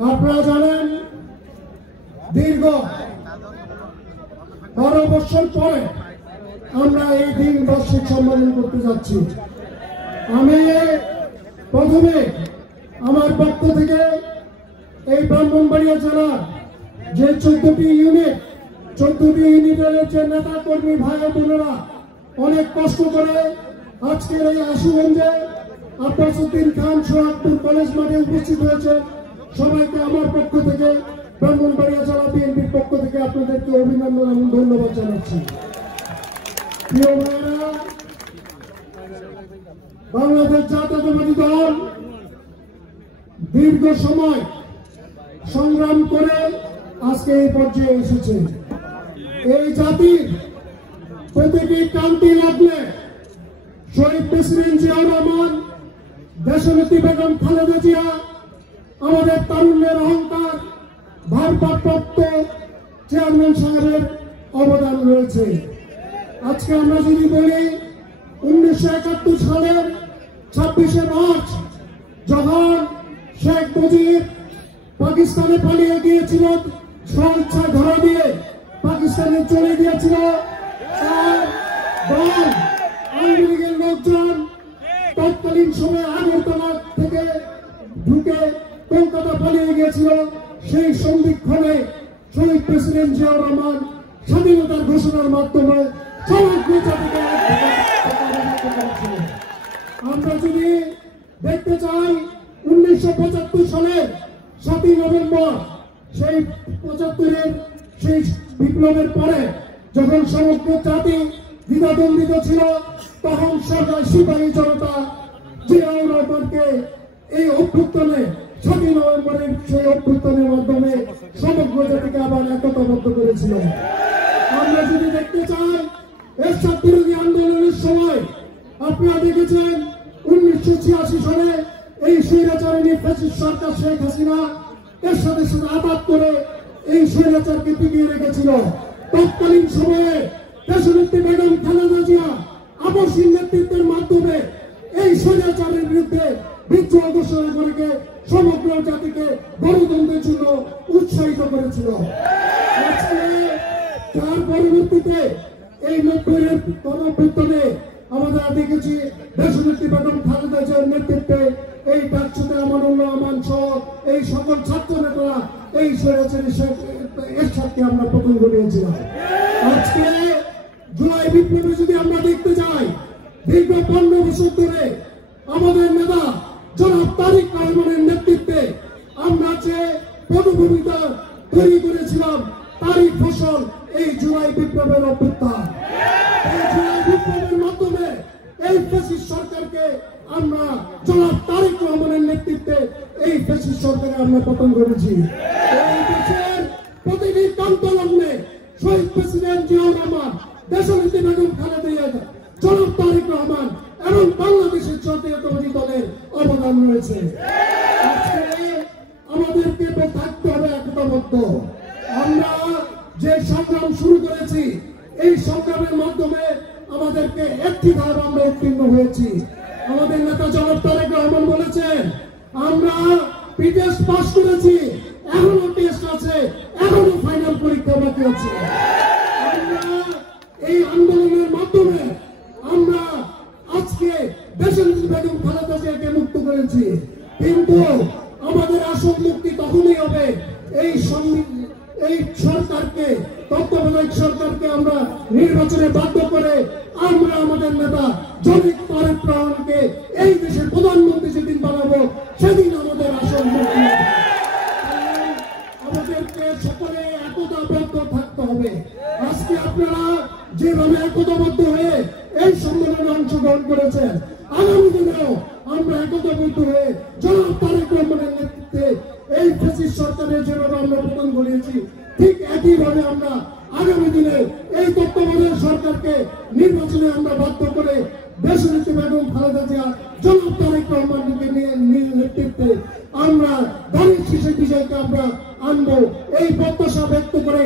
আপনারা জানেন দীর্ঘ 12 বছর পরে আমরা এই দিন বার্ষিক সম্মেলন করতে যাচ্ছি। আমি প্রথমে আমার পক্ষ থেকে এই ব্রাহ্মণবাড়িয়া জেলার যে 14টি ইউনিটের যে নেতা কর্মী ভাই বোনেরা অনেক কষ্ট করে আজকের এই আশুগঞ্জে আব্বাসউদ্দিন খান সোহাগপুর কলেজ মাঠে উপস্থিত হয়েছে। সবাইকে আমার পক্ষ থেকে ব্রাহ্মণবাড়িয়া জেলা বিএনপির পক্ষ থেকে আপনাদেরকে অভিনন্দন এবং ধন্যবাদ জানাচ্ছি। প্রিয় ভাইয়েরা, বাংলাদেশ জাতীয়তাবাদী দল দীর্ঘ সময় সংগ্রাম করে আজকে এই পর্যায়ে এসেছে। এই জাতির প্রতিটি ক্রান্তি লাগলে শহীদ প্রেসিডেন্ট জিয়াউর রহমান, দেশনেত্রী বেগম খালেদা জিয়া, আমাদের তারুণ্যের অহংকার, ভারপ্রাপ্ত চেয়ারম্যান সাহেবের অবদান রয়েছে। আজকে আমরা যদি বলি 1971 সালের 26শে মার্চ যখন শেখ মুজিব পাকিস্তানে পালিয়ে গিয়েছিল, স্বেচ্ছা ধরা দিয়ে পাকিস্তানে চলে গিয়েছিল, তার দল আওয়ামী লীগের লোকজন তৎকালীন সময়ে আগরতলা থেকে ঢুকে কলকাতা পালিয়ে গিয়েছিল। সেই সন্ধিক্ষণে শহীদ প্রেসিডেন্ট জিয়াউর রহমান স্বাধীনতার ঘোষণার মাধ্যমে সমগ্র জাতিকে আমরা যদি দেখতে চাই 1975 সালের 7ই নভেম্বর, সেই 75-এর সেই বিপ্লবের পরে যখন সমগ্র জাতি দ্বিধাদ্বন্দ্বিত ছিল, তখন সরকার সিপাহী জনতা জিয়াউর রহমানকে এই অভ্যুত্থানে 7ই নভেম্বরের সেই অভ্যুত্থানের মাধ্যমে সমগ্র জাতিকে আবার একতাবদ্ধ করেছিল। আমরা যদি দেখতে চাই এরশাদ বিরোধী আন্দোলনের সময় আপনারা দেখেছেন 1986 সালে এই স্বৈরাচারী ফ্যাসিস্ট সরকার শেখ হাসিনা এরশাদের সাথে আঘাত করে এই স্বৈরাচারকে টিকিয়ে রেখেছিল। তৎকালীন সময়ে দেশনেত্রী বেগম খালেদা জিয়া আপসহীন নেতৃত্বের মাধ্যমে এই স্বৈরাচারের বিরুদ্ধে বিদ্রোহ ঘোষণা করে সমগ্র জাতিকে গণতন্ত্রের জন্য উৎসাহিত করেছিল। তার পরবর্তীতে এই 90-এর গণঅভ্যুত্থানে আমরা দেখেছি দেশনেত্রী বেগম খালেদা জিয়ার নেতৃত্বে এই ডাকসুতে আমানুল্লাহ আমান সহ এই সকল ছাত্র নেতারা এই স্বৈরাচারী এরশাদকে আমরা পতন ঘটিয়েছিলাম। আজকে জুলাই বিপ্লবে যদি আমরা দেখতে যাই, দীর্ঘ 15 বছর ধরে আমাদের নেতা জনাব তারেক রহমানের নেতৃত্বে আমরা যে পটভূমিকা তৈরি করেছিলাম, তারই ফসল এই জুলাই বিপ্লবের অভ্যুত্থান। এই জুলাই বিপ্লবের মাধ্যমে এই ফ্যাসিস্ট সরকারকে আমরা জনাব তারেক রহমানের নেতৃত্বে এই ফ্যাসিস্ট সরকারে আমরা পতন করেছি। এই দেশের প্রতিটি প্রান্তলগ্নে শহীদ প্রেসিডেন্ট জিয়াউর রহমান, দেশনেত্রী বেগম খালেদা জিয়া, জনাব তারেক রহমান এবং বাংলাদেশের জাতীয়তাবাদী দলের অবদান রয়েছে। আজকে আমাদেরকে থাকতে হবে একতাবদ্ধ। আমরা যে সংগ্রাম শুরু করেছি, এই সংগ্রামের মাধ্যমে আমাদেরকে একটি ধাপ আমরা উত্তীর্ণ হয়েছি। আমাদের নেতা জনাব তারেক রহমান বলেছেন, আমরা টেস্ট পাস করেছি, এখনো টেস্ট আছে, এখনো ফাইনাল পরীক্ষা বাকি আছে। আমরা এই আন্দোলনের মাধ্যমে আমরা আজকে দেশনেত্রী বেগম খালেদা জিয়াকে মুক্ত করেছি, কিন্তু আমাদের আসল মুক্তি তখনই হবে এই সরকারকে, তত্ত্বাবধায়ক সরকারকে আমরা নির্বাচনে বাধ্য করে আমরা আমাদের নেতা জনাব তারেক রহমানকে এই দেশের প্রধানমন্ত্রী যেদিন বানাবো, সেদিন আমাদের আসল মুক্তি। আমাদেরকে সকলে একতাবদ্ধ থাকতে হবে। আজকে আপনারা যেভাবে একতাবদ্ধ হয়ে এই সম্মেলনে অংশগ্রহণ করেছেন, আগামী দিনেও আমরা একতাবদ্ধ হয়ে জনাব তারেক রহমানের নেতৃত্বে এই ফ্যাসিস্ট সরকারের যেভাবে আমরা পতন ঘটিয়েছি, ঠিক একইভাবে আমরা আগামী দিনে এই তত্ত্বাবধায়ক সরকারকে নির্বাচনে আমরা বাধ্য করে দেশনেত্রী বেগম খালেদা জিয়া, জনাব তারেক রহমানকে নেতৃত্বে আমরা ধানের শীষের বিষয়কে আমরা আনবো। এই প্রত্যাশা ব্যক্ত করে